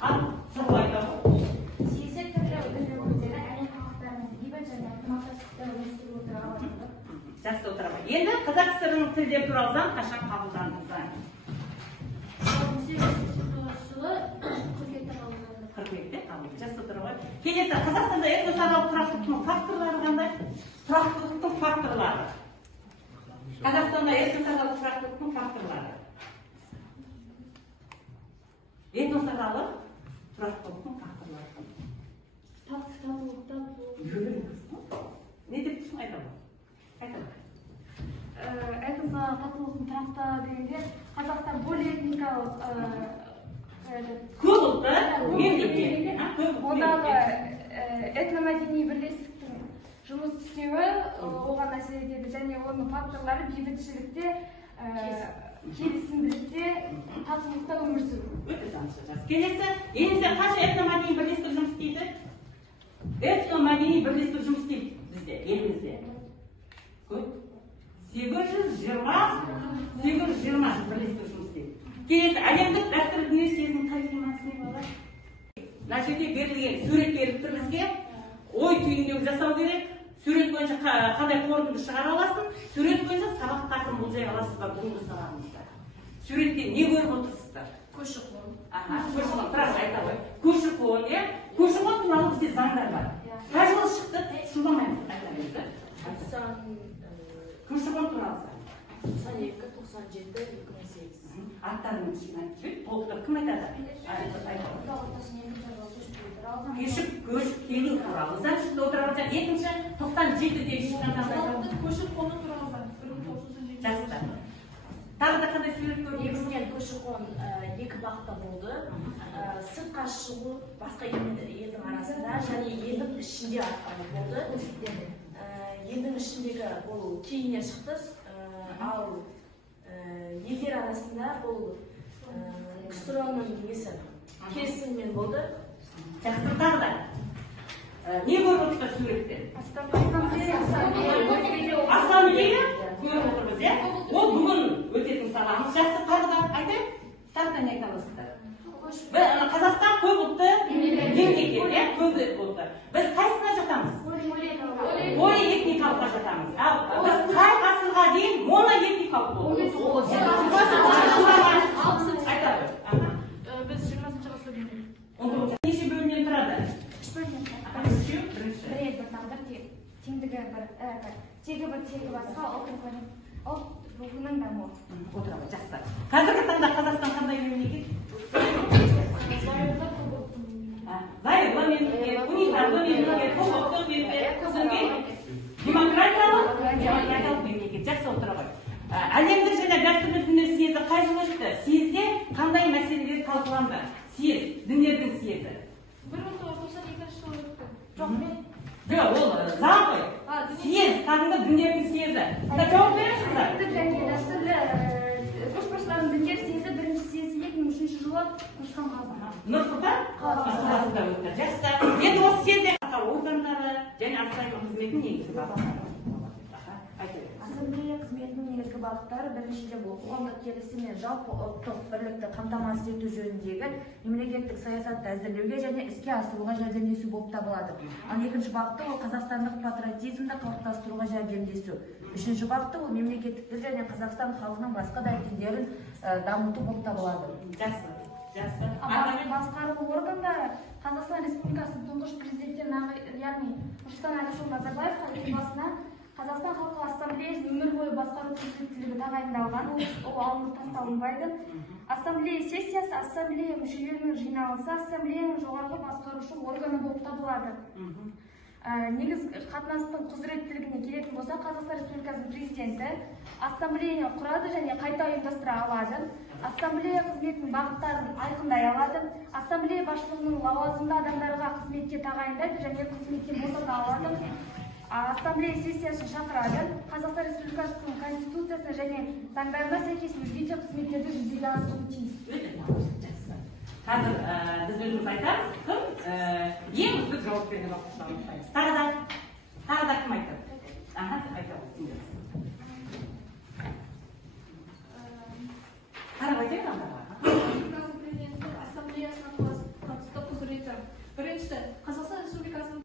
Al, şunu aytalım. Siyasi türlü ödülleri әлем халықтарының бейбіт және ынтымақтастықты өсіру туралы. Жақсы отырамын. Енді қазақ сср-ның тілдері туралы заң қашан қабылданды? 1899 жылы қыркүйекте қабылданды. Жақсы отырамын. Келесі Қазақстанда этносаралық тұрақтылықтың факторлары қандай? Тұрақтылықтың факторлары. Қазақстанда этносаралық тұрақтылықтың факторлары. Этносаралық тұрақтылықтың факторлары. Не деп түсін айтамын? Этносаралық татулықтың тұрақты дегенде Қазақстан полиэтникалық көп ұлтты мемлекет. Ондағы этномәдени бірлестіктің жұмыс істеуі оған әсер етеді және оның факторлары бейбітшілікте, келісімділікте, татулықта өмір сүру. Өте жақсы. Келесі, елімізде қанша этномәдени бірлестік жұмыс істейді? Этномәдени бірлестік жұмыс істейді бізде, елімізде. Көп. 820 бірлестік жұмыс істейді. Келесі, әлемдік дәстүрлі дүние съезінің қай темасына болады? Мына жерде берілген сурет беріп тұр бізге. Ой түйіндеу жасау керек. Сурет бойынша қандай қорытынды шығара аласың? Сурет бойынша сабақ тақырыбын болжай аласыз ба бүгінгі сабағымызда? Суретте не көріп отырсыздар? Көші-қон. Көші-қон, бірақ айта ғой. Көші-қон, иә? Көші-қон туралы бізде заңдар бар. Қай жылы шықты? Шуламаймыз, айтамыз да. Көші-қон туралы заң. 92, 97, 2008. Аттарының ішін айтып жібер, толықтырып кім айтады? Көшіп келу туралы заң шықты отырған заң. Екінші 97-де шыққан заңдар. Көші-қоны туралы заң. Жақсы. Тағы да қандай сурет көріп? Негізінен көші-қон екі бағытта болды. Сыртқа шығу басқа елдің арасында және елдің ішінде атқаны болды. Елдің ішіндегі бұл кейіннен шықты, ал елдер арасында бұл КСР-ның несі келісіммен болды. Жақсы, тағы да. Не көріп отырсыздар суреттен? Ассамблея көріп отырмыз, иә? Ол бүгін өтетін сабағымыз. Жақсы, тағы да айтайын? Тағы да не айта аласыздар? Қазақстан көп ұлтты мемлекет, иә? Көп ұлтты. Біз қайсысына жатамыз? Полиэтникалыққа жатамыз. Біз қай ғасырға дейін моноэтникалық болдық? Айтады. Біз 20-шы ғасырда дейін. Неше бөлімнен тұрады? Бірінші. Бір тағдыр теңдігі бір, тегі бір, тегі басқа, ұлт рухының дамуы. Отырады, жақсы. Қазіргі таңда Қазақстан қандай мемлекет? Зайырлы мемлекет, унитарлы мемлекет, құқықты мемлекет, демократиялық мемлекет. Жақсы отырады. Әлемдік және дәстүрлі дүние съезі қай жылы өтті? Съезде қандай мәселелер талқыланды? Съез, діндердің съезі. 1992 жылы өтті. Жоқ, мен Жоқ, ол заң ғой. Съез, кәдімгі діндердің съезі. Жауап беріңізші. және дәстүрлі көшбасшылардың діндер съезі бірінші съезі 2003 жылы Нұрсұлтан Нұр-Сұлтан қаласында өтті. Жақсы. Енді осы съезде органдары және ассамблея қызметінің негізгі бағыттары. Ассамблея қызметінің негізгі бағыттары біріншіден бұл қоғамдық келісім мен жалпы ұлттық бірлікті қамтамасыз ету жөніндегі мемлекеттік саясатты әзірлеуге және іске асыруға жәрдемдесу болып табылады. Ал екінші бағыты ол қазақстандық патриотизмді қалыптастыруға жәрдемдесу. Үшінші бағыты ол мемлекеттік тіл және Қазақстан халқының басқа да тілдерін дамыту болып табылады. Жақсы. басқару органдары Қазақстан Республикасының тұңғыш президенттен яғни Нұрсұлтан Әбішұлы Назарбаевқа елбасына Қазақстан Халқы Ассамблеясының өмір бойы басқару құзыреттілігі тағайындалған, ол алынып тасталынбайды. Ассамблея сессиясы ассамблея мүшелерінің жиналысы ассамблеяның жоғарғы басқарушы органы болып табылады. Негізгі қатынастың құзыреттілігіне келетін болса, Қазақстан Республикасының президенті ассамблеяны құрады және қайта ұйымдастыра алады. Ассамблея қызметінің бағыттарын айқындай алады. Ассамблея басшылығының лауазымды адамдарға қызметке тағайындайды және қызметтен босата алады. Ассамблея сессиясын шақырады. Қазақстан Республикасының конституциясына және заңдарына сәйкес өзге де қызметтерді жүзеге асыруы тиіс. Қазір біз өзіміз айтамыз, кім ең үздік жауапкерді бағыттауын айтамыз. Тағы да кім айтады? Айтады. Қарап айтайын андарға. Президенті ассамблеясына біріншіден қазақстан республикасының